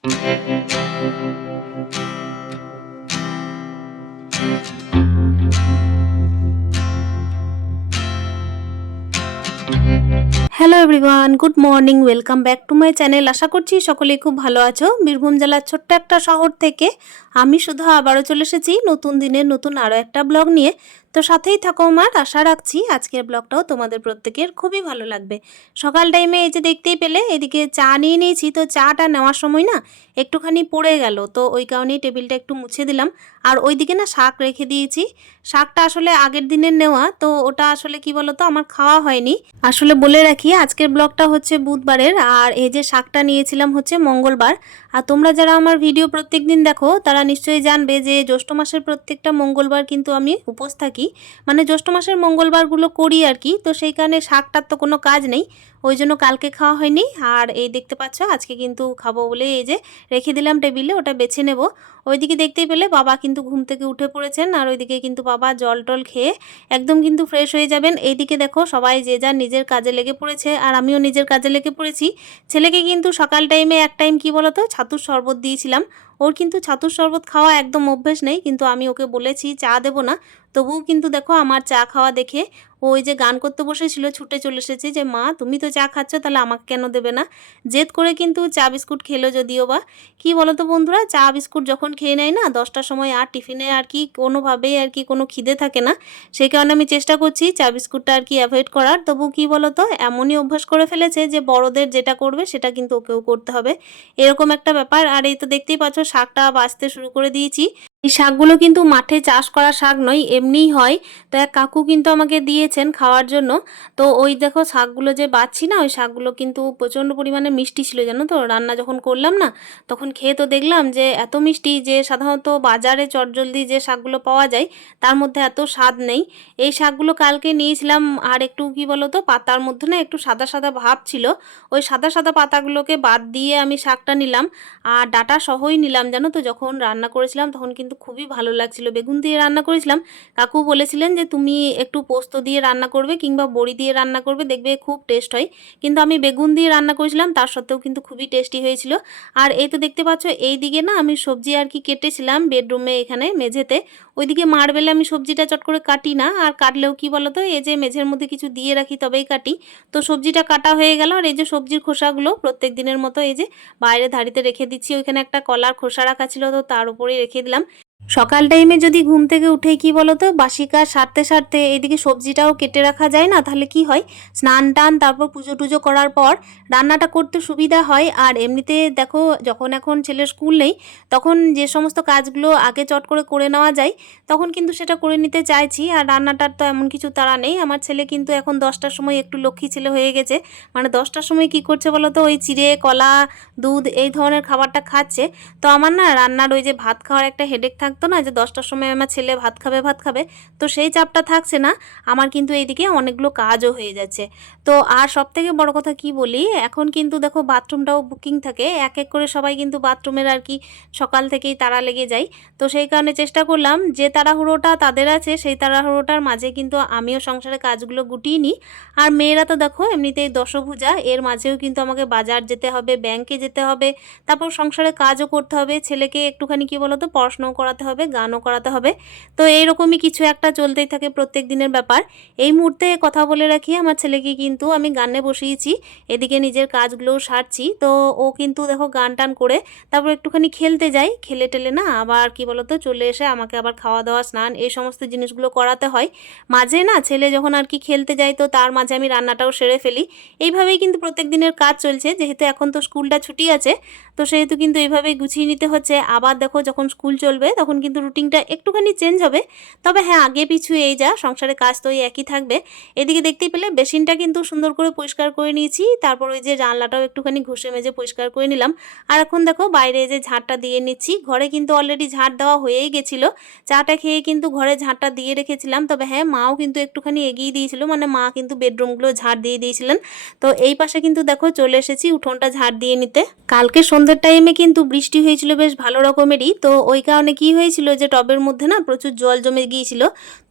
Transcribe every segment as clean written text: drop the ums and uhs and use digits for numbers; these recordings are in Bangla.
Hello everyone, good morning. Welcome back to my channel. আশা করছি সকলেই খুব ভালো আছো। বীরভূম জেলার ছোট্ট একটা শহর থেকে আমি শুধু আবারও চলে এসেছি নতুন দিনের নতুন আরও একটা ব্লগ নিয়ে। তো সাথেই থাকো আমার। আশা রাখছি আজকের ব্লগটাও তোমাদের প্রত্যেকের খুবই ভালো লাগবে। সকাল টাইমে এই যে দেখতেই পেলে এদিকে চা নিয়ে নিয়েছি, তো চাটা নেওয়ার সময় না একটুখানি পড়ে গেল, তো ওই কারণেই টেবিলটা একটু মুছে দিলাম। আর ওইদিকে না শাক রেখে দিয়েছি। শাকটা আসলে আগের দিনের নেওয়া, তো ওটা আসলে কি বলতো আমার খাওয়া হয়নি। আসলে বলে রাখি আজকের ব্লগটা হচ্ছে বুধবারের, আর এই যে শাকটা নিয়েছিলাম হচ্ছে মঙ্গলবার। আর তোমরা যারা আমার ভিডিও প্রত্যেক দিন দেখো তারা নিশ্চয়ই জানবে যে জ্যৈষ্ঠ মাসের প্রত্যেকটা মঙ্গলবার কিন্তু আমি উপোস থাকি, মানে জ্যৈষ্ঠ মাসের মঙ্গলবারগুলো করি আর কি। তো সেই কারণে শাকটার তো কোনো কাজ নেই, ওই জন্য কালকে খাওয়া হয়নি। আর এই দেখতে পাচ্ছ আজকে কিন্তু খাবো বলে এই যে রেখে দিলাম টেবিলে, ওটা বেছে নেব। ওইদিকে দেখতেই পেলে বাবা কিন্তু ঘুম থেকে উঠে পড়েছেন, আর ওইদিকে কিন্তু বাবা জল টল খেয়ে একদম কিন্তু ফ্রেশ হয়ে যাবেন। এইদিকে দেখো সবাই যে যার নিজের কাজে লেগে পড়েছে, আর আমিও নিজের কাজে লেগে পড়েছি। ছেলেকে কিন্তু সকাল টাইমে এক টাইম কি বলতো ছাতুর শরবত দিয়েছিলাম। ওর কিন্তু ছাতুর শরবত খাওয়া একদম অভ্যেস নেই, কিন্তু আমি ওকে বলেছি চা দেবো না, তবুও কিন্তু দেখো আমার চা খাওয়া দেখে ওই যে গান করতে বসেছিল ছুটে চলে এসেছে যে মা তুমি তো চা খাচ্ছ তাহলে আমাকে কেন দেবে না। জেদ করে কিন্তু চা বিস্কুট খেলো, যদিও বা কি বলতো বন্ধুরা, চা বিস্কুট যখন খেয়ে নেয় না 10টার সময় আর টিফিনে আর কি কোনোভাবেই আর কি কোনো খিদে থাকে না। সেই কারণে আমি চেষ্টা করছি চা বিস্কুটটা আর কি অ্যাভয়েড করার। তবু কি বলতো এমনই অভ্যাস করে ফেলেছে যে বড়দের যেটা করবে সেটা কিন্তু ওকেও করতে হবে, এরকম একটা ব্যাপার। আর এই তো দেখতেই পাচ্ছ শাকটা বাছতে শুরু করে দিয়েছি। এই শাকগুলো কিন্তু মাঠে চাষ করা শাক নয়, এমনিই হয়। তো এক কাকু কিন্তু আমাকে দিয়েছেন খাওয়ার জন্য। তো ওই দেখো শাকগুলো যে বাছছি না, ওই শাকগুলো কিন্তু প্রচণ্ড পরিমাণে মিষ্টি ছিল জানো তো। রান্না যখন করলাম না তখন খেয়ে তো দেখলাম যে এত মিষ্টি, যে সাধারণত বাজারে চটজলদি যে শাকগুলো পাওয়া যায় তার মধ্যে এত স্বাদ নেই। এই শাকগুলো কালকে নিয়েছিলাম, আর একটু কি বলতো পাতার মধ্যে না একটু সাদা সাদা ভাব ছিল, ওই সাদা সাদা পাতাগুলোকে বাদ দিয়ে আমি শাকটা নিলাম। আর ডাটা সহই নিলাম জানো তো। যখন রান্না করেছিলাম তখন কিন্তু খুবই ভালো লাগছিল, বেগুন দিয়ে রান্না করেছিলাম। কাকু বলেছিলেন যে তুমি একটু পোস্ত দিয়ে রান্না করবে কিংবা বড়ি দিয়ে রান্না করবে, দেখবে খুব টেস্ট হয়। কিন্তু আমি বেগুন দিয়ে রান্না করেছিলাম, তার সত্ত্বেও কিন্তু খুবই টেস্টি হয়েছিল। আর এই তো দেখতে পাচ্ছ এই দিকে না আমি সবজি আর কি কেটেছিলাম বেডরুমে, এখানে মেঝেতে। ওইদিকে মারবেলে আমি সবজিটা চট করে কাটি না, আর কাটলেও কি বলতো এই যে মেঝের মধ্যে কিছু দিয়ে রাখি তবেই কাটি। তো সবজিটা কাটা হয়ে গেল, আর এই যে সবজির খোসাগুলো প্রত্যেক দিনের মতো এই যে বাইরে ধাড়িতে রেখে দিচ্ছি। ওইখানে একটা কলার খোসা রাখা ছিল, তো তার উপরেই রেখে দিলাম। সকাল টাইমে যদি ঘুম থেকে উঠে কি বলতো বাসি কাজ সারতে সারতে এইদিকে সবজিটাও কেটে রাখা যায় না, তাহলে কি হয় স্নান টান তারপর পুজো টুজো করার পর রান্নাটা করতে সুবিধা হয়। আর এমনিতে দেখো যখন এখন ছেলের স্কুল নেই তখন যে সমস্ত কাজগুলো আগে চট করে করে নেওয়া যায় তখন কিন্তু সেটা করে নিতে চাইছি। আর রান্নাটার তো এমন কিছু তাড়া নেই। আমার ছেলে কিন্তু এখন 10টার সময় একটু লক্ষ্মী ছেলে হয়ে গেছে, মানে 10টার সময় কি করছে বলতো ওই চিড়ে কলা দুধ এই ধরনের খাবারটা খাচ্ছে। তো আমার না রান্নার ওই যে ভাত খাওয়ার একটা হেডেক থাকতো না, যে 10টার সময় আমার ছেলে ভাত খাবে, তো সেই চাপটা থাকছে না আমার, কিন্তু এইদিকে অনেকগুলো কাজও হয়ে যাচ্ছে। তো আর সবথেকে বড় কথা কি বলি, এখন কিন্তু দেখো বাথরুমটাও বুকিং থাকে, এক এক করে সবাই কিন্তু বাথরুমের আর কি সকাল থেকেই তাড়া লেগে যায়। তো সেই কারণে চেষ্টা করলাম যে তাড়াহুড়োটা তাদের আছে সেই তাড়াহুড়োটার মাঝে কিন্তু আমিও সংসারে কাজগুলো গুটিয়ে নিই। আর মেয়েরা তো দেখো এমনিতেই দশভুজা, এর মাঝেও কিন্তু আমাকে বাজার যেতে হবে, ব্যাংকে যেতে হবে, তারপর সংসারে কাজও করতে হবে, ছেলেকে একটুখানি কি বলতো পড়াশোনাও করাতে হবে, গানও করাতে হবে। তো এইরকমই কিছু একটা চলতেই থাকে প্রত্যেক দিনের ব্যাপার। এই মুহূর্তে কথা বলে রাখি আমার ছেলেকে কিন্তু আমি গানে বসিয়েছি, এদিকে নিজের কাজগুলোও সারছি। তো ও কিন্তু দেখো গান টান করে তারপর একটুখানি খেলতে যাই, খেলে টেলে না আবার কি বলতো চলে এসে আমাকে আবার খাওয়া দাওয়া স্নান এই সমস্ত জিনিসগুলো করাতে হয়। মাঝে না ছেলে যখন আর কি খেলতে যায় তো তার মাঝে আমি রান্নাটাও সেরে ফেলি। এইভাবেই কিন্তু প্রত্যেক দিনের কাজ চলছে, যেহেতু এখন তো স্কুলটা ছুটি আছে তো সেহেতু কিন্তু এইভাবেই গুছিয়ে নিতে হচ্ছে। আবার দেখো যখন স্কুল চলবে তখন কিন্তু রুটিনটা একটুখানি চেঞ্জ হবে, তবে হ্যাঁ আগে পিছু এই যা সংসারে কাজ তো এই একই থাকবে। এদিকে দেখতেই পেলে বেসিনটা কিন্তু সুন্দর করে পরিষ্কার করে নিয়েছি, তারপর ওই যে জানলাটাও একটুখানি ঘষে মেজে পরিষ্কার করে নিলাম। আর এখন দেখো বাইরে যে ঝাঁটটা দিয়ে নিচ্ছি, ঘরে কিন্তু অলরেডি ঝাঁট দেওয়া হয়েই গেছিলো, চাটা খেয়ে কিন্তু ঘরে ঝাঁটটা দিয়ে রেখেছিলাম। তবে হ্যাঁ মাও কিন্তু একটুখানি এগিয়ে দিয়েছিল, মানে মা কিন্তু বেডরুমগুলো ঝাঁট দিয়ে দিয়েছিলেন। তো এই পাশে কিন্তু দেখো চলে এসেছি উঠোনটা ঝাঁট দিয়ে নিতে। কালকে সন্ধ্যের টাইমে কিন্তু বৃষ্টি হয়েছিল বেশ ভালো রকমেরই, তো ওই কারণে কি হয়েছিল যে টবের মধ্যে না প্রচুর জল জমে গিয়েছিল।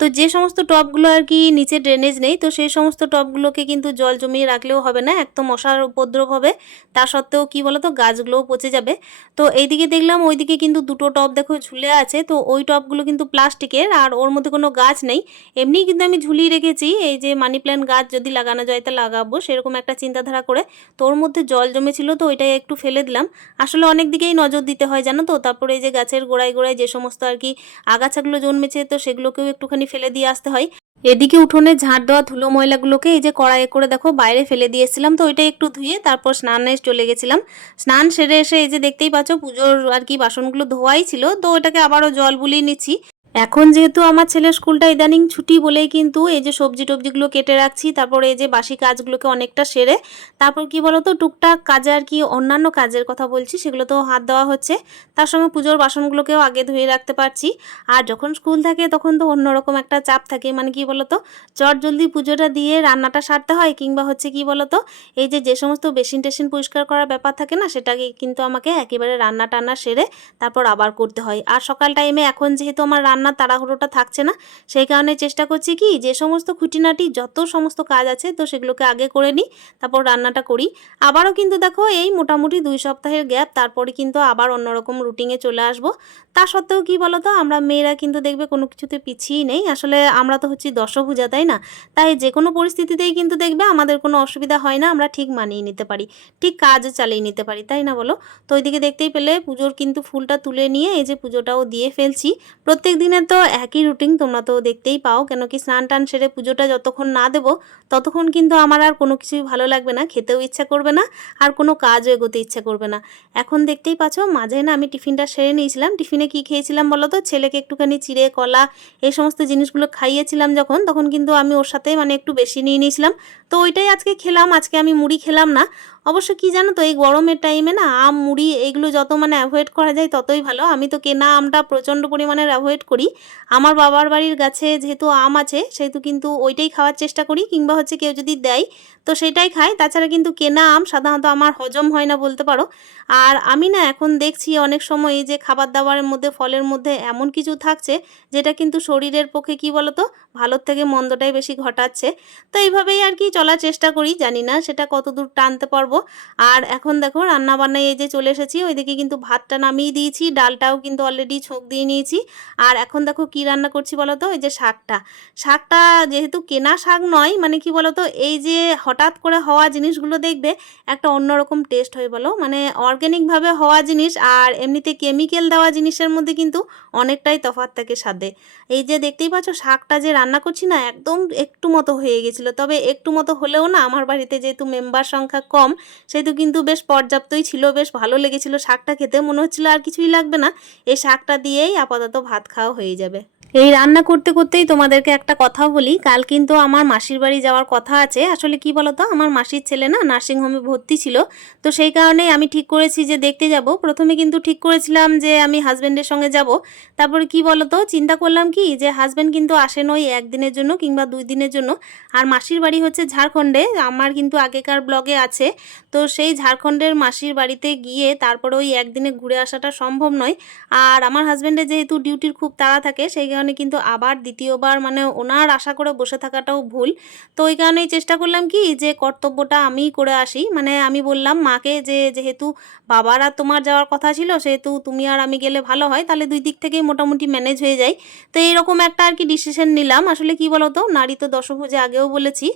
তো যে সমস্ত টবগুলো আর কি নিচে ড্রেনেজ নেই, তো সেই সমস্ত টবগুলোকে কিন্তু জল জমিয়ে রাখলেও হবে না, এক তো মশার উপদ্রব হবে, তা সত্ত্বেও কি বলো তো গাছগুলোও পচে যাবে। তো এইদিকে দেখলাম ওইদিকে কিন্তু দুটো টব দেখো ঝুলে আছে, তো ওই টবগুলো কিন্তু প্লাস্টিকের আর ওর মধ্যে কোনো গাছ নেই, এমনিই কিন্তু আমি ঝুলিয়ে রেখেছি এই যে মানি প্ল্যান্ট গাছ যদি লাগানো যায় তা লাগাবো সেরকম একটা চিন্তাধারা করে। তো ওর মধ্যে জল জমেছিল তো ওইটাই একটু ফেলে দিলাম। আসলে অনেক দিকেই নজর দিতে হয় জানো তো। তারপরে এই যে গাছের গোড়ায় গোড়ায় যে সমস্ত আর কি আগাছাগুলো জন্মেছে তো সেগুলোকেও একটুখানি ফেলে দিয়ে আসতে হয়। এদিকে উঠোনে ঝাঁট দেওয়া ধুলো ময়লাগুলোকে এই যে কড়াইয়ে করে দেখো বাইরে ফেলে দিয়েছিলাম, তো ওইটাই একটু ধুয়ে তারপর স্নানে চলে গেছিলাম। স্নান সেরে এসে এই যে দেখতেই পাচ্ছ পুজোর আর কি বাসনগুলো ধোয়াই ছিল, তো ওটাকে আবারও জল বুলিয়ে নিচ্ছি। এখন যেহেতু আমার ছেলের স্কুলটা ইদানিং ছুটি বলেই কিন্তু এই যে সবজি টবজিগুলো কেটে রাখছি, তারপরে এই যে বাসি কাজগুলোকে অনেকটা সেরে তারপর কি বলতো টুকটাক কাজে আর কি অন্যান্য কাজের কথা বলছি সেগুলোতেও হাত দেওয়া হচ্ছে, তার সঙ্গে পুজোর বাসনগুলোকেও আগে ধুয়ে রাখতে পারছি। আর যখন স্কুল থাকে তখন তো অন্যরকম একটা চাপ থাকে, মানে কি বলতো চট জলদি পুজোটা দিয়ে রান্নাটা সারতে হয়, কিংবা হচ্ছে কি বলতো এই যে সমস্ত বেসিন টেসিন পরিষ্কার করার ব্যাপার থাকে না সেটাকে কিন্তু আমাকে একেবারে রান্না টান্না সেরে তারপর আবার করতে হয়। আর সকাল টাইমে এখন যেহেতু আমার রান্নার তাড়াহুড়োটা থাকছে না, সেই কারণে চেষ্টা করছি কি যে সমস্ত খুঁটিনাটি যত সমস্ত কাজ আছে তো সেগুলোকে আগে করে নিই, তারপর রান্নাটা করি। আবারও কিন্তু দেখো এই মোটামুটি 2 সপ্তাহের গ্যাপ, তারপরে কিন্তু আবার অন্যরকম রুটিনে চলে আসবো। তা সত্ত্বেও কি বলতো আমরা মেয়েরা কিন্তু দেখবে কোনো কিছুতে পিছিয়ে নেই, আসলে আমরা তো হচ্ছি দশভুজা তাই না। তাই যে কোনো পরিস্থিতিতেই কিন্তু দেখবে আমাদের কোনো অসুবিধা হয় না, আমরা ঠিক মানিয়ে নিতে পারি, ঠিক কাজও চালিয়ে নিতে পারি, তাই না বলো। তো ওইদিকে দেখতেই পেলে পুজোর কিন্তু ফুলটা তুলে নিয়ে এই যে পুজোটাও দিয়ে ফেলছি। প্রত্যেক দিনের তো একই রুটিন, তোমরা তো দেখতেই পাও, কেন কি স্নান টান সেরে পুজোটা যতক্ষণ না দেবো ততক্ষণ কিন্তু আমার আর কোনো কিছুই ভালো লাগবে না, খেতেও ইচ্ছা করবে না আর কোনো কাজও এগোতে ইচ্ছা করবে না। এখন দেখতেই পাচ্ছ মাঝে না আমি টিফিনটা সেরে নিয়েছিলাম। টিফিনে কি খেয়েছিলাম বলো তো, ছেলেকে একটুখানি চিড়ে কলা এই সমস্ত জিনিসগুলো খাইয়েছিলাম যখন, তখন কিন্তু আমি ওর সাথে মানে একটু বেশি নিয়ে নিয়েছিলাম, তো ওইটাই আজকে খেলাম। আজকে আমি মুড়ি খেলাম না। অবশ্য কি জানো তো এই গরমের টাইমে না আম মুড়ি এইগুলো যত মানে অ্যাভয়েড করা যায় ততই ভালো। আমি তো কেনা আমটা প্রচণ্ড পরিমাণের অ্যাভয়েড করি। আমার বাবার বাড়ির গাছে যেহেতু আম আছে সেহেতু কিন্তু ওইটাই খাওয়ার চেষ্টা করি, কিংবা হচ্ছে কেউ যদি দেয় তো সেটাই খাই। তাছাড়া কিন্তু কেনা আম সাধারণত আমার হজম হয় না বলতে পারো। আর আমি না এখন দেখছি অনেক সময় এই যে খাবার দাবারের মধ্যে ফলের মধ্যে এমন কিছু থাকছে যেটা কিন্তু শরীরের পক্ষে কি বলতো ভালোর থেকে মন্দটাই বেশি ঘটাচ্ছে। তো এইভাবেই আর কি চলার চেষ্টা করি, জানি না সেটা কতদূর টানতে পারবো। আর এখন দেখো রান্না বান্নায় এই যে চলে এসেছি, ওইদিকে কিন্তু ভাতটা নামিয়ে দিয়েছি, ডালটাও কিন্তু অলরেডি ছোঁক দিয়ে নিয়েছি। আর এখন দেখো কি রান্না করছি বলো তো, এই যে শাকটা যেহেতু কেনা শাক নয়, মানে কি বলো তো এই যে হঠাৎ করে হওয়া জিনিসগুলো দেখবে একটা অন্যরকম টেস্ট হয় বলো, মানে অর্গ্যানিকভাবে হওয়া জিনিস আর এমনিতে কেমিক্যাল দেওয়া জিনিসের মধ্যে কিন্তু অনেকটাই তফাৎ থাকে স্বাদে। এই যে দেখতেই পাচ্ছ শাকটা যে রান্না করছি না একদম একটু মতো হয়ে গেছিলো, তবে একটু মতো হলেও না আমার বাড়িতে যেহেতু মেম্বার সংখ্যা কম সেহেতু কিন্তু বেশ পর্যাপ্তই ছিল, বেশ ভালো লেগেছিল শাকটা খেতে, মনে হচ্ছিল আর কিছুই লাগবে না, এই শাকটা দিয়েই আপাতত ভাত খাওয়া হয়ে যাবে। এই রান্না করতে করতেই তোমাদেরকে একটা কথা বলি, কাল কিন্তু আমার মাসির বাড়ি যাওয়ার কথা আছে। আসলে কি বলতো আমার মাসির ছেলে না নার্সিংহোমে ভর্তি ছিল, তো সেই কারণেই আমি ঠিক করেছি যে দেখতে যাব। প্রথমে কিন্তু ঠিক করেছিলাম যে আমি হাজব্যান্ডের সঙ্গে যাব, তারপরে কি বলতো চিন্তা করলাম কি যে হাজব্যান্ড কিন্তু আসেন ওই একদিনের জন্য কিংবা 2 দিনের জন্য, আর মাসির বাড়ি হচ্ছে ঝাড়খণ্ডে, আমার কিন্তু আগেকার ব্লগে আছে। তো সেই ঝাড়খণ্ডের মাসির বাড়িতে গিয়ে তারপরে ওই একদিনে ঘুরে আসাটা সম্ভব নয়। আর আমার হাজব্যান্ডের যেহেতু ডিউটির খুব তাড়া থাকে সেই কারণে কিন্তু আবার দ্বিতীয়বার মানে ওনার আশা করে বসে থাকাটাও ভুল। তো ওই কারণেই চেষ্টা করলাম কি যে কর্তব্যটা আমিই করে আসি, মানে আমি বললাম মাকে যে যেহেতু বাবার আর তোমার যাওয়ার কথা ছিল সেহেতু তুমি আর আমি গেলে ভালো হয়, তাহলে 2 দিক থেকেই মোটামুটি ম্যানেজ হয়ে যায়। তো এইরকম একটা আর কি ডিসিশন নিলাম। আসলে কি বলতো নারী তো দশভুজে আগেও বলেছি,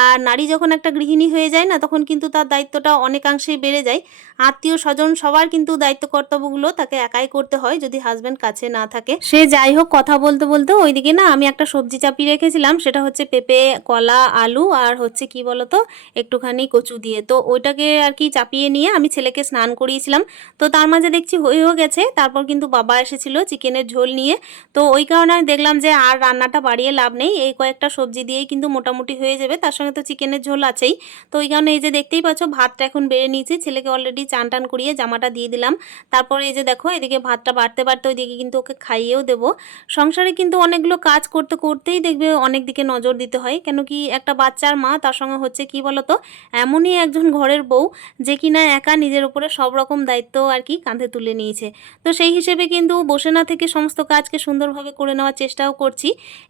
আর নারী যখন একটা গৃহিণী হয়ে যায় না তখন কিন্তু তার দায়িত্বটা অনেকাংশেই বেড়ে যায়। আত্মীয় স্বজন সবার কিন্তু দায়িত্ব কর্তব্যগুলো তাকে একাই করতে হয় যদি হাজব্যান্ড কাছে না থাকে। সে যাই হোক, কথা বলতে বলতে ওইদিকে না আমি একটা সবজি চাপিয়ে রেখেছিলাম, সেটা হচ্ছে পেঁপে কলা আলু আর হচ্ছে কি বলতো একটুখানি কচু দিয়ে, তো ওইটাকে আর কি চাপিয়ে নিয়ে আমি ছেলেকে স্নান করিয়েছিলাম। তো তার মাঝে দেখছি হয়েও গেছে, তারপর কিন্তু বাবা এসেছিল চিকেনের ঝোল নিয়ে। তো ওই কারণে আমি দেখলাম যে আর রান্নাটা বাড়িয়ে লাভ নেই, এই কয়েকটা সবজি দিয়েই কিন্তু মোটামুটি হয়ে যাবে, তার সঙ্গে তো চিকেনের ঝোল আছেই। তো ওই কারণে এই যে দেখতেই পাচ্ছ ভাতটা এখন বেড়ে নিয়েছি, ছেলেকে অলরেডি চান টান করিয়ে জামাটা দিয়ে দিলাম। তারপরে এই যে দেখো এদিকে ভাতটা বাড়তে বাড়তে ওইদিকে কিন্তু ওকে খাইয়েও দেবো। সংসার সংসারে কিন্তু অনেকগুলো কাজ করতে করতেই দেখবে অনেক দিকে নজর দিতে হয়, কেন কি একটা বাচ্চার মা, তার সঙ্গে হচ্ছে কি বলতো এমনই একজন ঘরের বউ যে কিনা একা নিজের উপরে সব রকম দায়িত্ব আর কি কাঁধে তুলে নিয়েছে। তো সেই হিসেবে কিন্তু বসে না থেকে সমস্ত কাজকে সুন্দরভাবে করে নেওয়ার চেষ্টাও করছি।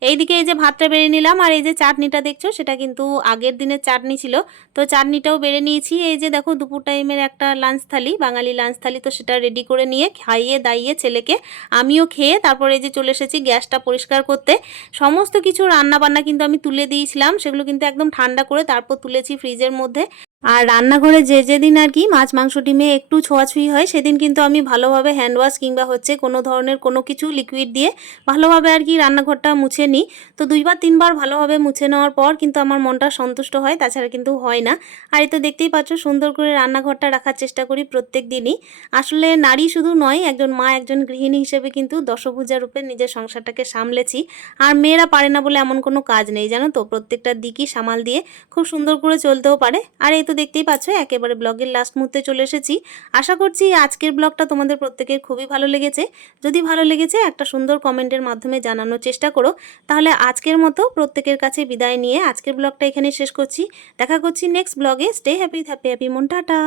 এইদিকে এই যে ভাতটা বেড়ে নিলাম, আর এই যে চাটনিটা দেখছো সেটা কিন্তু আগের দিনের চাটনি ছিল, তো চাটনিটাও বেড়ে নিয়েছি। এই যে দেখো দুপুর টাইমের একটা লাঞ্চ থালি, বাঙালি লাঞ্চ থালি, তো সেটা রেডি করে নিয়ে খাইয়ে দাইয়ে ছেলেকে আমিও খেয়ে তারপরে এই যে চলে এসেছি গ্যাসটা পরিষ্কার করতে। সমস্ত কিছু রান্না বান্না কিন্তু আমি তুলে দিয়েছিলাম, সেগুলো কিন্তু একদম ঠান্ডা করে তারপর তুলেছি ফ্রিজের মধ্যে। আর রান্নাঘরে যেদিন আর কি মাছ মাংস ডিমে একটু ছোঁয়াছুঁয়ি হয় সেদিন কিন্তু আমি ভালোভাবে হ্যান্ড ওয়াশ কিংবা হচ্ছে কোনো ধরনের কোনো কিছু লিকুইড দিয়ে ভালোভাবে আর কি রান্নাঘরটা মুছে নিই। তো 2-3 বার ভালোভাবে মুছে নেওয়ার পর কিন্তু আমার মনটা সন্তুষ্ট হয়, তাছাড়া কিন্তু হয় না। আর এই তো দেখতেই পাচ্ছ সুন্দর করে রান্নাঘরটা রাখার চেষ্টা করি প্রত্যেক দিনই। আসলে নারী শুধু নয়, একজন মা, একজন গৃহিণী হিসেবে কিন্তু দশভুজা রূপে নিজের সংসারটাকে সামলেছি। আর মেয়েরা পারে না বলে এমন কোনো কাজ নেই, জানো তো, প্রত্যেকটা দিকই সামাল দিয়ে খুব সুন্দর করে চলতেও পারে। আর এই তো দেখতেই পাচ্ছ একেবারে ব্লগের লাস্ট মুহূর্তে চলে এসেছি। আশা করছি আজকের ব্লগটা তোমাদের প্রত্যেকের খুবই ভালো লেগেছে। যদি ভালো লেগেছে একটা সুন্দর কমেন্টের মাধ্যমে জানানোর চেষ্টা করো। তাহলে আজকের মতো প্রত্যেকের কাছে বিদায় নিয়ে আজকের ব্লগটা এখানে শেষ করছি। দেখা করছি নেক্সট ব্লগে। স্টে হ্যাপি, হ্যাপি হ্যাপি মন, টাটা।